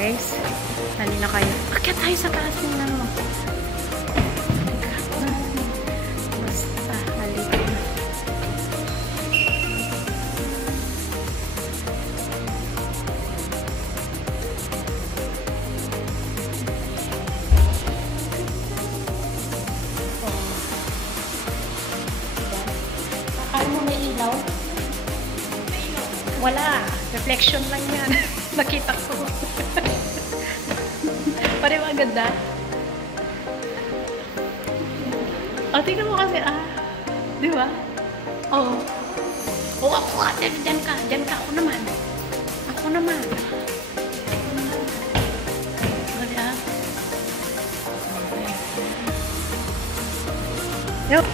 guys. Dali na kayo. Akyat tayo sa taas ng ano. Basta, halika na. Akala mo may ilaw? Wala. Reflection lang yan. Nakita ko. Pare ba ganda? O, tingnan mo kasi, di ba? Oo. Oo, ako ka. Diyan ka. Diyan ka. Ako naman. Ako naman. Gali, Yup.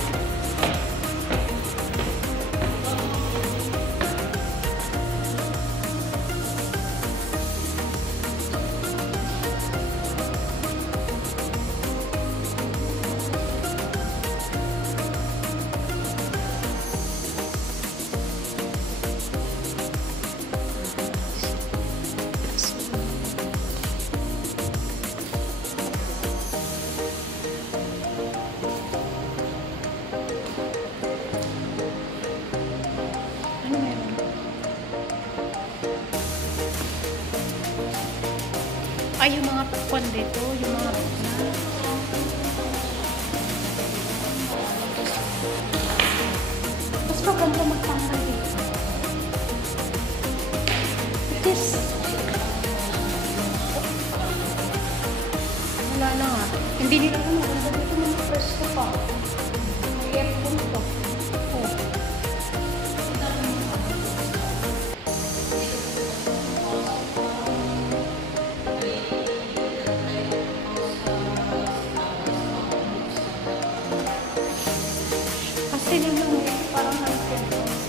Ay, yung mga popcorn dito, yung mga mas maganda magtanggal dito. It is wala na nga. Hindi nila ko maganda dito mga first ko pa. May aircon to. Oh. Kasi naman parang haunted house.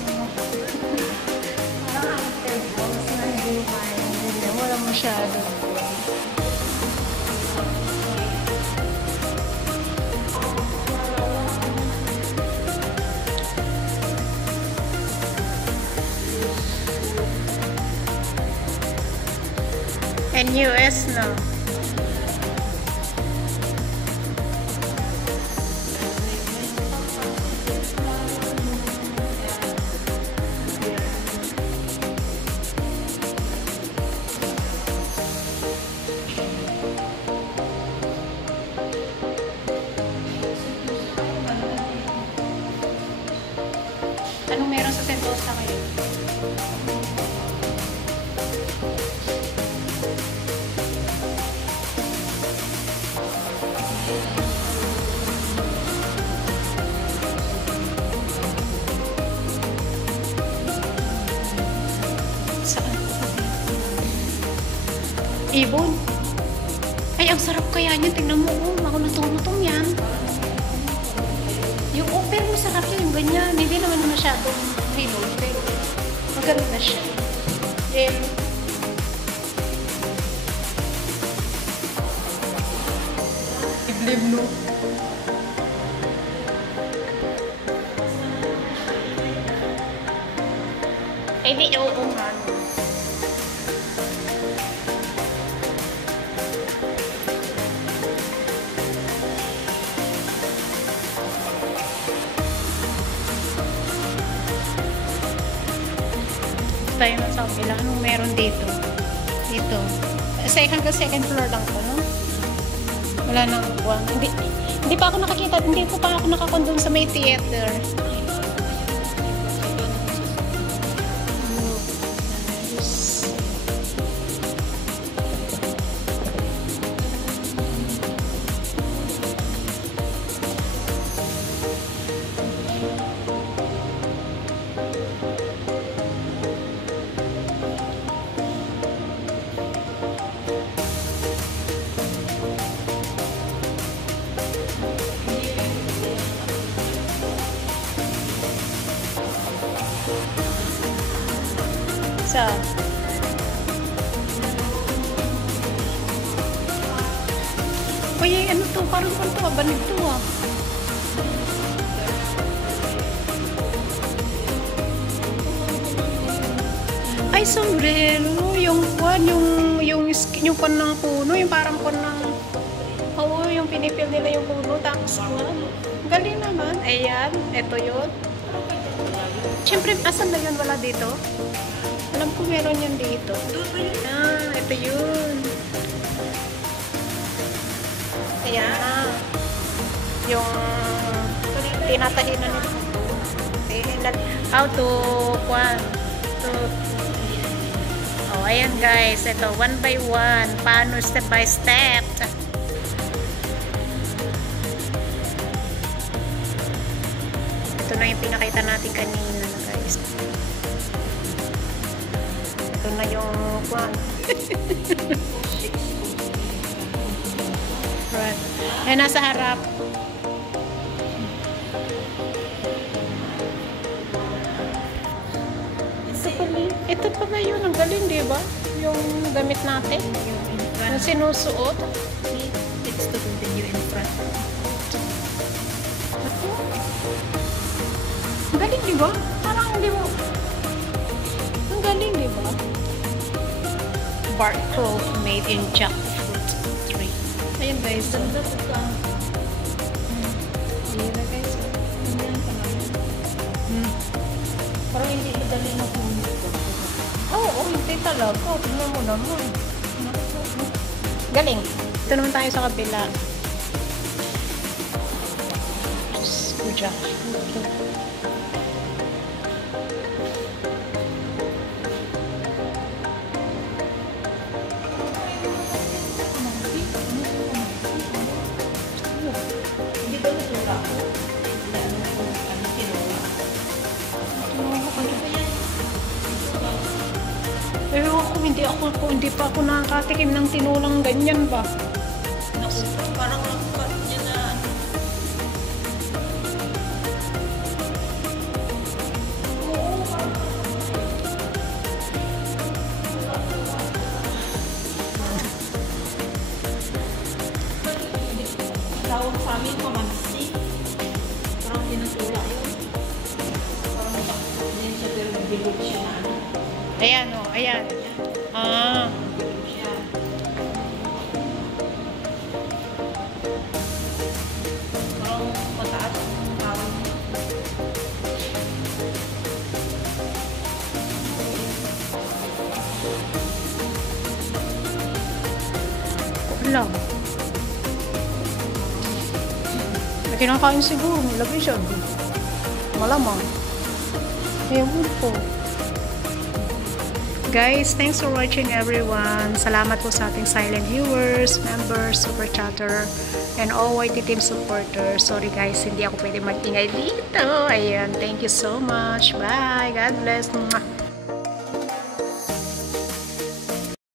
Parang haunted house na hindi kaya. Wala masyado. NUS na. Anong meron sa Sentosa kayo? Saan? Ibon? Ay, ang sarap kaya niyan. Tingnan mo, ako natutong yan. Yung open mo sarap yun, yung ganyan. Hindi naman masyadong reload, pero maganda siya. Then, idlib no. Ay, di, oo nga. Tayo na sa kabila. Anong meron dito? Dito. Hanggang second floor lang po, no? Wala nang buwan. Hindi pa ako nakakita. Hindi po pa ako nakakondon sa may theater. Sa uy, ano to? Parang to, banig to ah. Ay, sombrero. Yung kwan, yung kwan ng puno, yung parang kwan ng, oo, yung pinipil nila yung puno, tapos kwan. Galing naman. Ayan, eto yun. Siyempre, asan na yun? Wala dito? Alam ko meron yan dito. Ah, eto yun. Ayan. Yung tinatahinan nila. How to, kwan, to, oh, ayan guys, ito, one by one, paano step by step. Ito na yung pinakita natin kanina guys. Ito na yung kwan. Right. Ayan, nasa harap. Ito pa ba yun? Ang galing, di ba? Yung gamit natin. Yung sinusuot. It's to continue in front. Ang galing, di ba? Parang hindi mo... Ang galing, di ba? Bark cloth made in jackfruit tree. Ayun guys. Ganda sa ka. Ayun na guys. Parang hindi madali na pumunit ko. Oo, hindi talaga. Tignan mo naman. Galing. Ito naman tayo sa kabila. Kuja. Hindi ba nasuka ko? Ano kinuha? Pero hindi pa ako nakakatikim ng tinulang ganyan ba? Naku, parang nakukat niya na tawag sa amin pamansi. Parang tinutula yun. Parang hindi siya pero bilog siya na ano. Ayan o, ayan. Ah. Bilog siya. Parang mataas ang tawag. Wala. May kinakain siguro. Lagi siya. Malamang. Ewan po. Guys, thanks for watching everyone. Salamat po sa ating silent viewers, members, super chatter, and all YT team supporters. Sorry guys, hindi ako pwede mag-ingay dito. Ayan, thank you so much. Bye. God bless. Mwah.